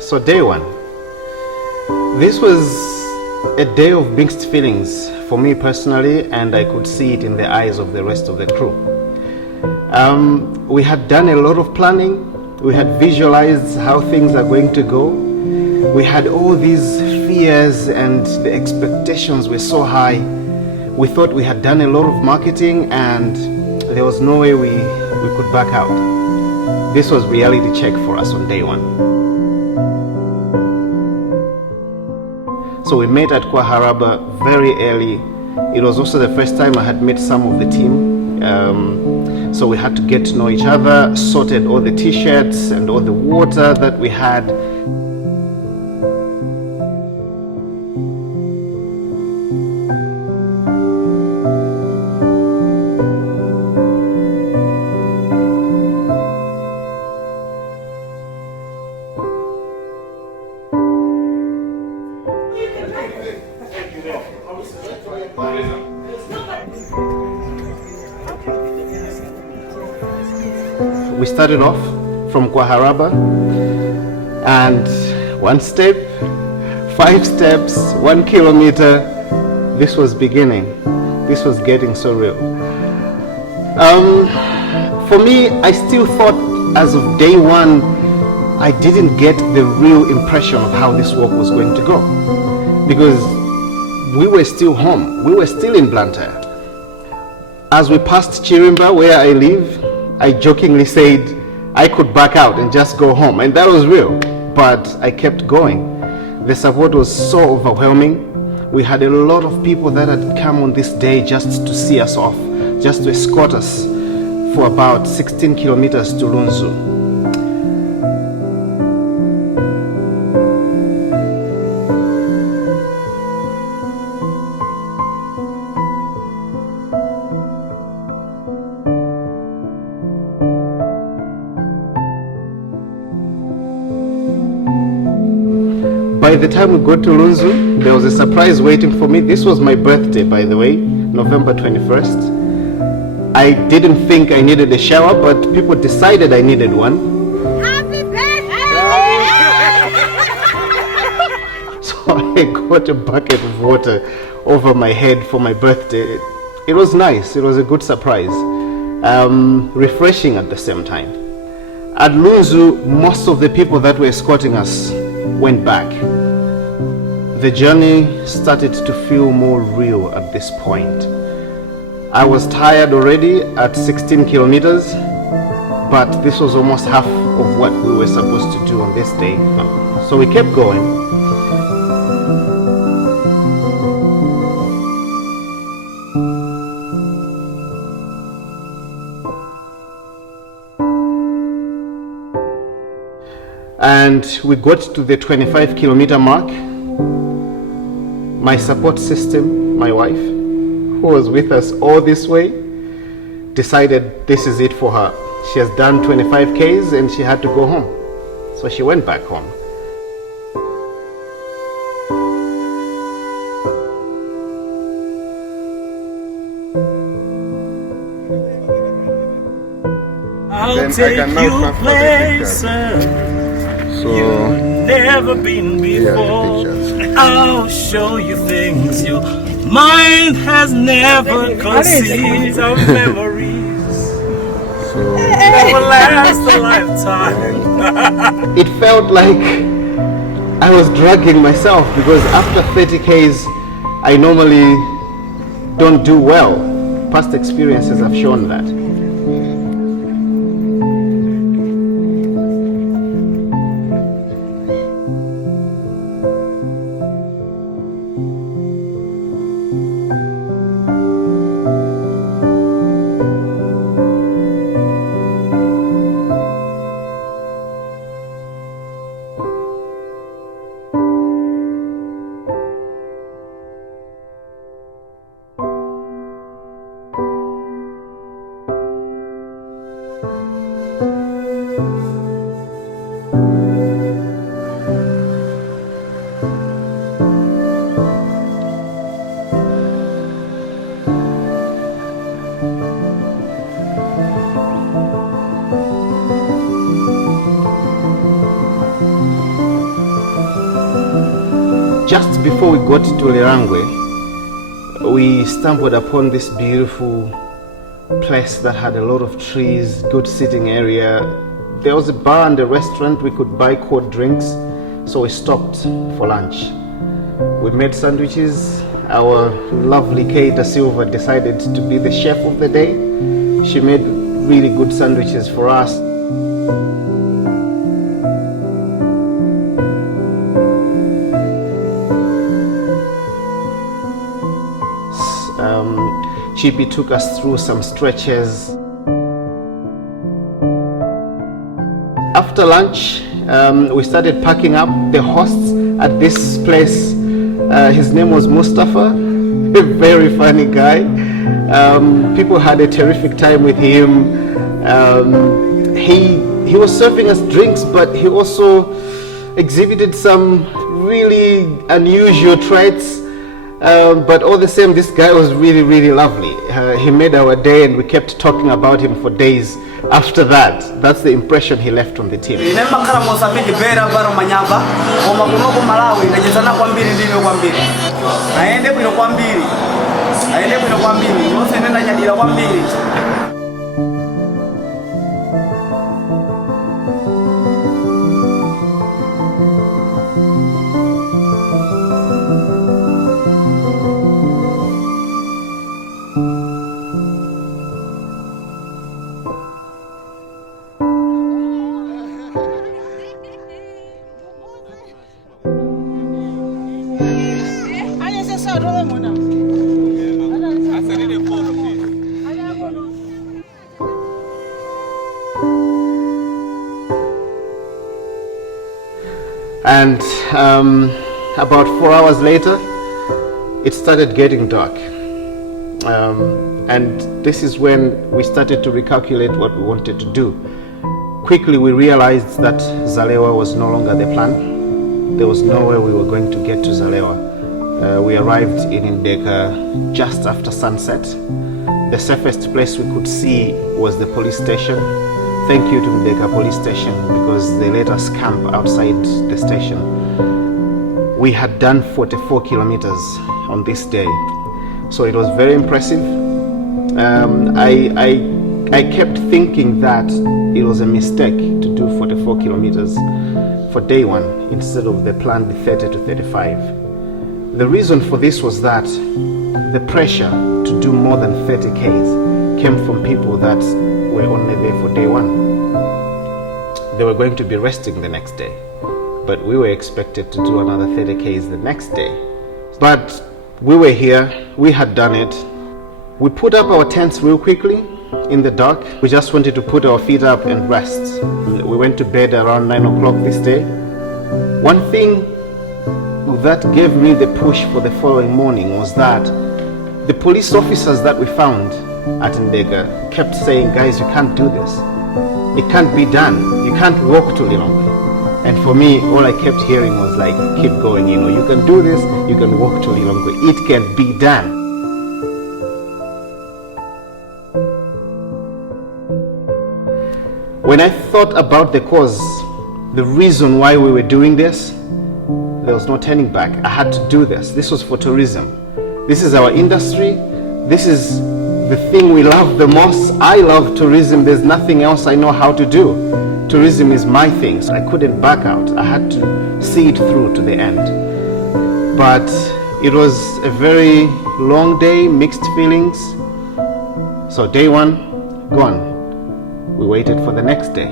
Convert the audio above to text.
So day one. This was a day of mixed feelings for me personally, and I could see it in the eyes of the rest of the crew. We had done a lot of planning. We had visualized how things are going to go. We had all these fears and the expectations were so high. We thought we had done a lot of marketing and there was no way we could back out. This was reality check for us on day one. So we met at Kwaharaba very early. It was also the first time I had met some of the team. So we had to get to know each other, sorted all the t-shirts and all the water that we had. We started off from Kwaharaba, and one step, 5 steps, 1 kilometer. This was beginning. This was getting so real. For me, I still thought as of day one, I didn't get the real impression of how this walk was going to go, because we were still home. We were still in Blantyre. As we passed Chirimba, where I live, I jokingly said I could back out and just go home, and that was real, but I kept going. The support was so overwhelming. We had a lot of people that had come on this day just to see us off, just to escort us for about 16 kilometers to Lunzu. By the time we got to Lunzu, there was a surprise waiting for me. This was my birthday, by the way, November 21st. I didn't think I needed a shower, but people decided I needed one. Happy birthday! So I got a bucket of water over my head for my birthday. It was nice. It was a good surprise. Refreshing at the same time. At Lunzu, most of the people that were escorting us went back. The journey started to feel more real at this point. I was tired already at 16 kilometers, but this was almost half of what we were supposed to do on this day. So we kept going. And we got to the 25-kilometer mark. My support system, my wife, who was with us all this way, decided this is it for her. She has done 25 Ks and she had to go home. So she went back home. I'll take you places you've never been before. I'll show you things your mind has never conceived of memories that will last a lifetime. It felt like I was dragging myself, because after 30 Ks, I normally don't do well. Past experiences have shown that. just before we got to Lilongwe, we stumbled upon this beautiful place that had a lot of trees, good sitting area. There was a bar and a restaurant. We could buy cold drinks, so we stopped for lunch. We made sandwiches. Our lovely Kate Silva decided to be the chef of the day. She made really good sandwiches for us. Chippy took us through some stretches. After lunch, we started packing up. The hosts at this place, his name was Mustafa, a very funny guy. People had a terrific time with him. He was serving us drinks, but he also exhibited some really unusual traits. But all the same, this guy was really, really lovely. He made our day, and we kept talking about him for days after that. That's the impression he left on the team. And about 4 hours later, it started getting dark. And this is when we started to recalculate what we wanted to do. Quickly, we realized that Zalewa was no longer the plan. There was no way we were going to get to Zalewa. We arrived in Ndeka just after sunset. The safest place we could see was the police station. Thank you to Ndeka police station, because they let us camp outside the station. We had done 44 kilometers on this day, so it was very impressive. I kept thinking that it was a mistake to do 44 kilometers for day one instead of the planned 30 to 35. The reason for this was that the pressure to do more than 30 Ks came from people that were only there for day one. They were going to be resting the next day, but we were expected to do another 30 Ks the next day. But we were here, we had done it. We put up our tents real quickly in the dark. We just wanted to put our feet up and rest. We went to bed around 9 o'clock this day. One thing that gave me the push for the following morning was that the police officers that we found at Ndeka kept saying, guys, you can't do this. It can't be done. You can't walk to Lilongwe. And for me, all I kept hearing was like, keep going, you can do this, you can walk to Lilongwe. It can be done. When I thought about the cause, the reason why we were doing this, there was no turning back. I had to do this. This was for tourism. This is our industry. This is the thing we love the most. I love tourism. There's nothing else I know how to do. Tourism is my thing, so I couldn't back out. I had to see it through to the end. But it was a very long day, mixed feelings. So day one, gone. We waited for the next day.